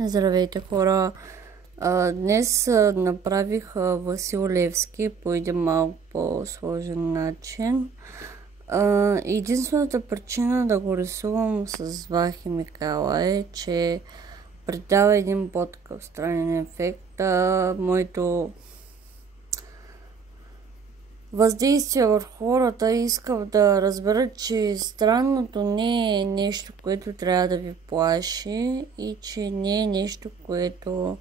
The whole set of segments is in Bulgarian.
Здравейте, хора! Днес направих Васил Левски по един малко по-сложен начин. Единствената причина да го рисувам с два химикала е, че придава един по-такъв странен ефект. Моето въздействие върху хората искам да разберат, че странното не е нещо, което трябва да ви плаши и че не е нещо, което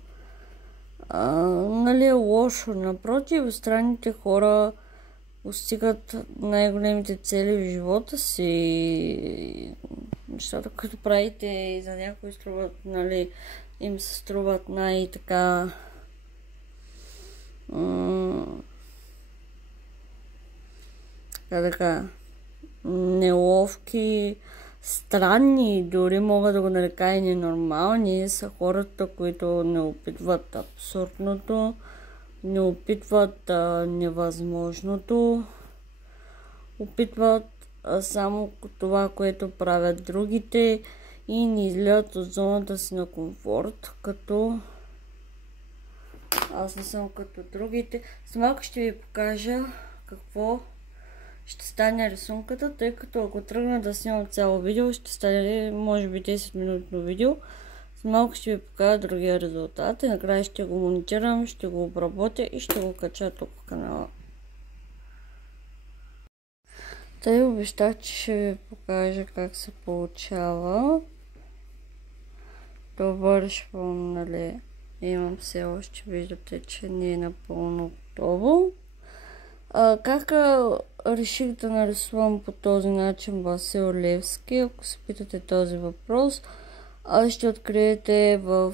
е лошо. Напротив, странните хора постигат най-големите цели в живота си. Защото като правите и за някои струват, им се струват най-така неловки, странни, дори мога да го нарека и ненормални, са хората, които не опитват абсурдното, не опитват невъзможното, опитват само това, което правят другите и не излизат от зоната си на комфорт, като аз не съм като другите. С малко ще ви покажа какво ще стане рисунката, тъй като ако тръгна да снимам цяло видео, ще стане може би 10-минутно видео. С малко ще ви покажа другия резултат и накрая ще го монтирам, ще го обработя и ще го кача тук в канала. Тъй обещах, че ще ви покажа как се получава. Добър шпон, имам все още, виждате, че не е напълно готово. Как реших да нарисувам по този начин Васил Левски? Ако се питате този въпрос, ще откриете в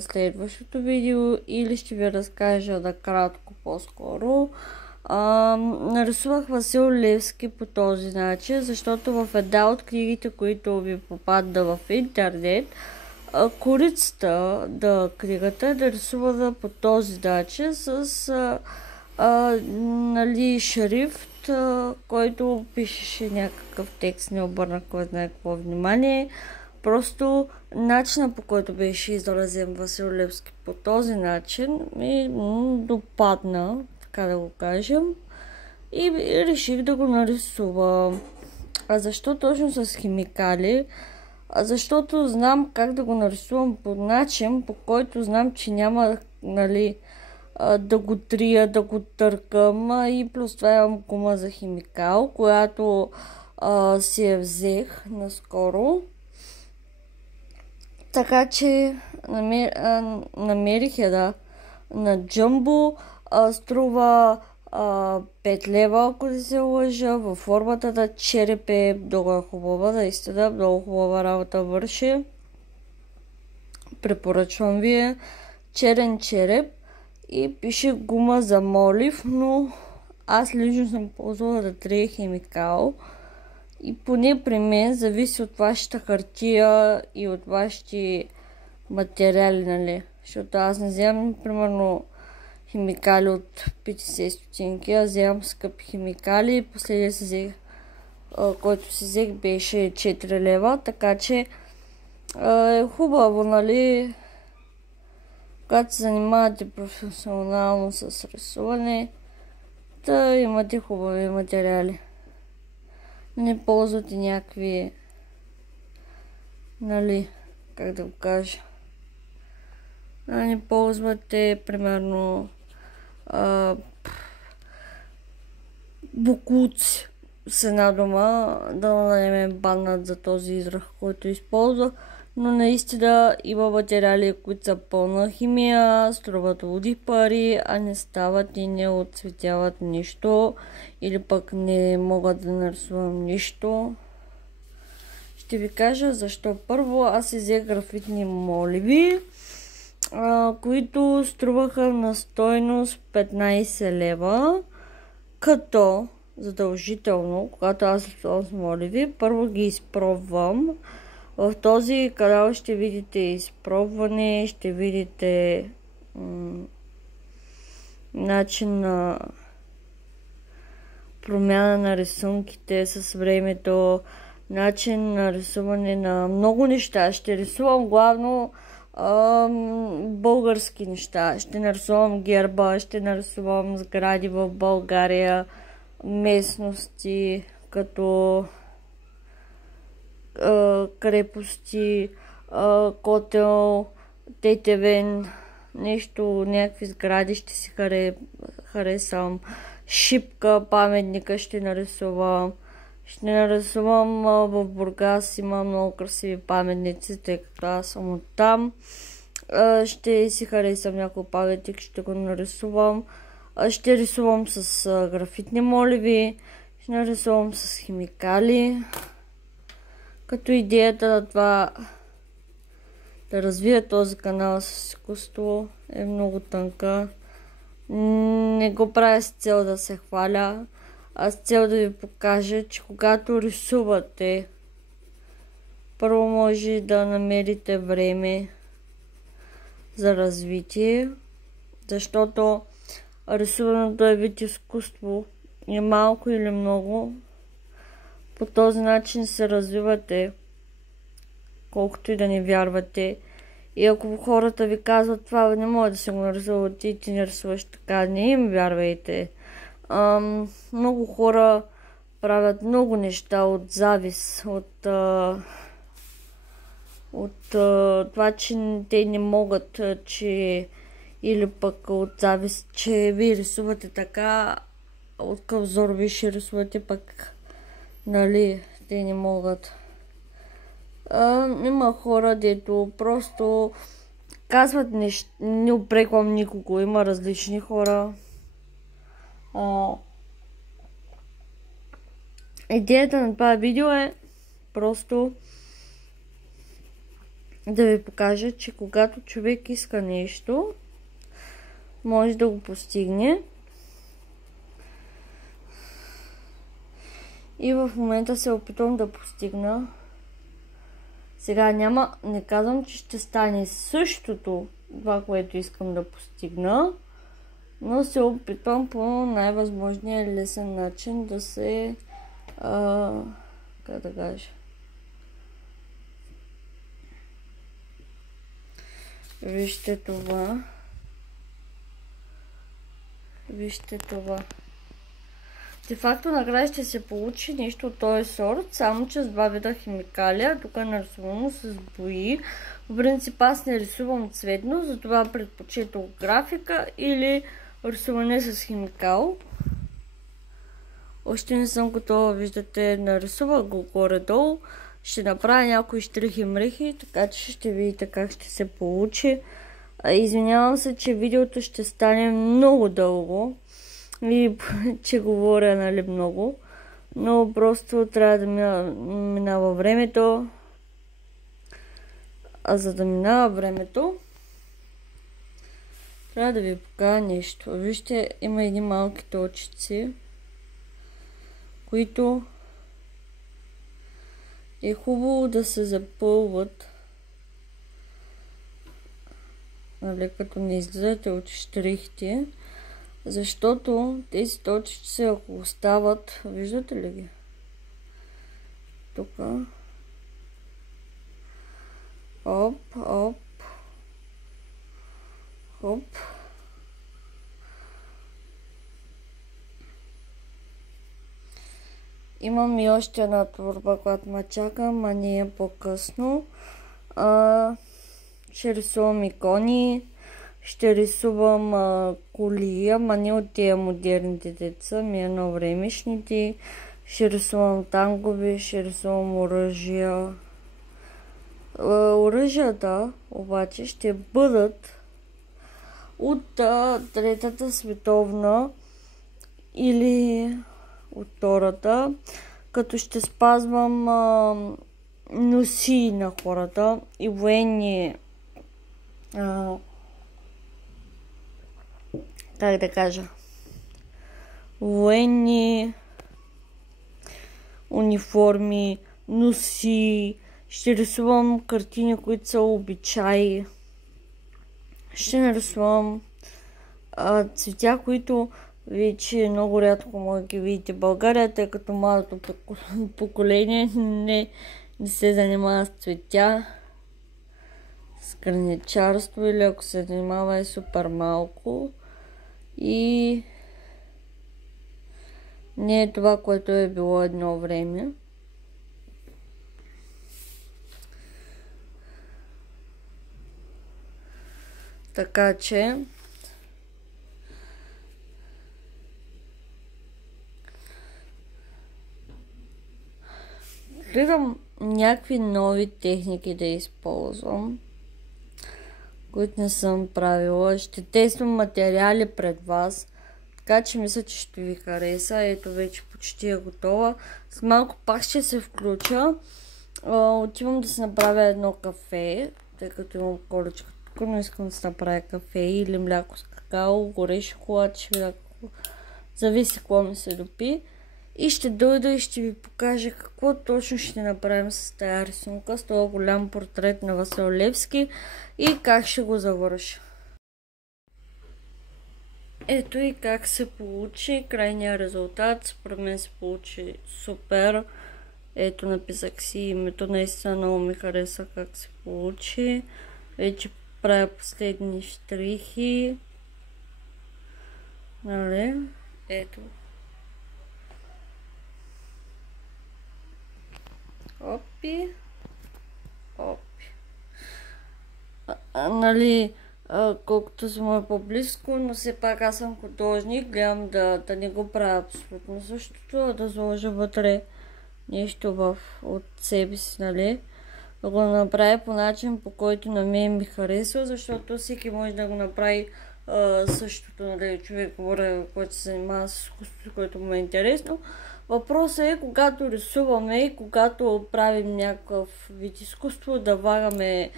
следващото видео или ще ви разкажа накратко по-скоро. Нарисувах Васил Левски по този начин, защото в една от книгите, които ви попадна в интернет, корицата на книгата е да рисува по този начин с шрифт, който пишеше някакъв текст, не обърнах кой знае какво внимание. Просто начинът, по който беше изразен Васил Левски по този начин ми допадна, така да го кажем, и реших да го нарисувам. Защо точно с химикали? Защото знам как да го нарисувам по начин, по който знам, че няма, да го трия, да го търкам, и плюс това имам гума за химикал, която си я взех наскоро. Така че намерих я на Jumbo, струва 5 лева, ако не се лъжа, във формата на череп е много хубава, наистина много хубава работа върши. Препоръчвам ви черен череп и пише гума за молив, но аз лично съм ползвала да трия химикал и поне при мен зависи от вашата хартия и от вашите материали, защото аз не вземам примерно химикали от 50 стотинки, аз вземам скъпи химикали. Последния който си взех, беше 4 лева, така че е хубаво, когато се занимавате професионално с рисуване, да имате хубави материали. Не ползвате някакви, как да го кажа, не ползвате примерно бокуци с една дума, да не ме баннат за този израз, който използва, но наистина има материали, които са пълна химия, струват луди пари, а не стават и не отцветяват нищо, или пък не могат да нарисувам нищо. Ще ви кажа защо. Първо, аз взех графитни моливи, които струваха на стойност 15 лева, като задължително, когато аз рисувам с моливи, първо ги изпробвам. В този канал ще видите изпробване, ще видите начин на промяна на рисунките с времето, начин на рисуване на много неща. Ще рисувам главно български неща. Ще нарисувам герба, ще нарисувам сгради в България, местности, като крепости, котел, Тетевен, нещо, някакви сгради ще си харесам. Шипка, паметника ще нарисувам. Ще нарисувам в Бургас, има много красиви паметници, тъй като аз съм оттам. Ще си харесам някой паметник, ще го нарисувам. Ще рисувам с графитни моливи, ще нарисувам с химикали. Като идеята на това да развия този канал с изкуство е много тънка. Не го правя с цел да се хваля, а с цел да ви покажа, че когато рисувате, първо може да намерите време за развитие, защото рисуването е вид изкуство и малко или много. По този начин се развивате, колкото и да не вярвате. И ако хората ви казват това, не може да се го нарисувате и ти не рисуваш така, не им вярвайте. Много хора правят много неща от завист, от това, че те не могат, или пък от завист, че ви рисувате така, от къв зор ви ще рисувате пък, нали, те не могат. Има хора, дето просто казват нещо, не упреквам никого, има различни хора. Идеята на това видео е просто да ви покажа, че когато човек иска нещо, може да го постигне. И в момента се опитвам да постигна. Сега не казвам, че ще стане същото това, което искам да постигна, но се опитвам по най-възможния лесен начин да се, как да кажа, вижте това. Де факто накрая ще се получи нещо от този сорт, само че с два вида химикали. Тук е нарисувано с бои. В принцип аз не рисувам цветно, затова предпочитам графика или рисуване с химикал. Още не съм готова, виждате, нарисувах го горе-долу. Ще направя някои щрихи-мрихи, така че ще видите как ще се получи. Извинявам се, че видеото ще стане много дълго. И че говоря, нали, много, но просто трябва да минава времето. А за да минава времето, трябва да ви покажа нещо. Вижте, има едни малки точици, които е хубаво да се запълват, нали, като не излизате от щрихите. Защото тези точици, ако остават, виждате ли ги? Тук. Оп, оп. Хоп. Имам и още една творба, която ме чака, ама не е по-късно. Ще рисувам икони. Ще рисувам коли, ама не от тия модерните деца, ми едно времешните. Ще рисувам танкове, ще рисувам оръжия. Оръжията обаче ще бъдат от Третата световна или от Втората, като ще спазвам носии на хората и военни, как да кажа, военни униформи, носи. Ще рисувам картини, които са обичаи. Ще нарисувам цветя, които вече много рядко може да ги видите в България, тъй като младото поколение не се занимава с цветя. граничарство или ако се занимава е супер малко и не е това, което е било едно време. Така че гледам някакви нови техники да използвам, които не съм правила. Ще тествам материали пред вас, така че мисля, че ще ви хареса. Ето вече почти е готова. С малко пак ще се включа. Отивам да си направя едно кафе, тъй като имам колечка. Тук не искам да си направя кафе или мляко с какао, горе шоколад, зависи какво ми се допи. И ще дойда и ще ви покажа какво точно ще направим с тази рисунка, с този голям портрет на Васил Левски и как ще го завърша. Ето и как се получи крайния резултат. Според мен се получи супер. Ето, написах си името, наистина много ми хареса как се получи. Вече правя последни щрихи. Нали? Ето. Опи. Нали, колкото съм по-близко, но все пак аз съм художник, гледам да не го правя абсолютно същото, а да сложа вътре нещо от себе си, нали. Да го направя по начин, по който на мен ми харесва, защото всеки може да го направи същото, нали, човек, който се занимава с изкуството, което му е интересно. Въпросът е, когато рисуваме и когато правим някакъв вид изкуство, да влагаме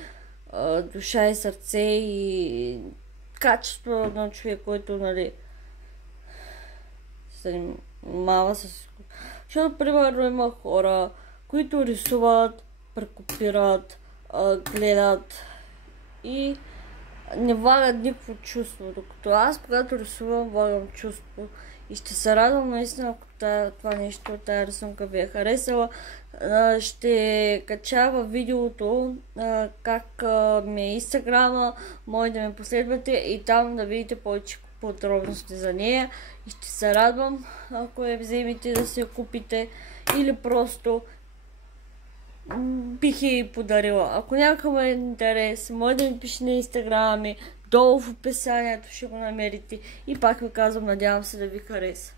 душа и сърце и качество на човек, който, нали, се занимава с изкуство. Защото, примерно, има хора, които рисуват, прекопират, гледат и не влагат никакво чувство, докато аз, когато рисувам, влагам чувство и ще се радвам наистина, ако това нещо, тази рисунка ви е харесала. Ще кача във видеото как ми е инстаграма, може да ме последвате и там да видите повече подробности за нея и ще се радвам, ако я вземете да се я купите или просто бих я подарила. Ако някакъв е интерес, може да ми пише на инстаграма ми, долу в описанието ще го намерите и пак ви казвам, надявам се да ви хареса.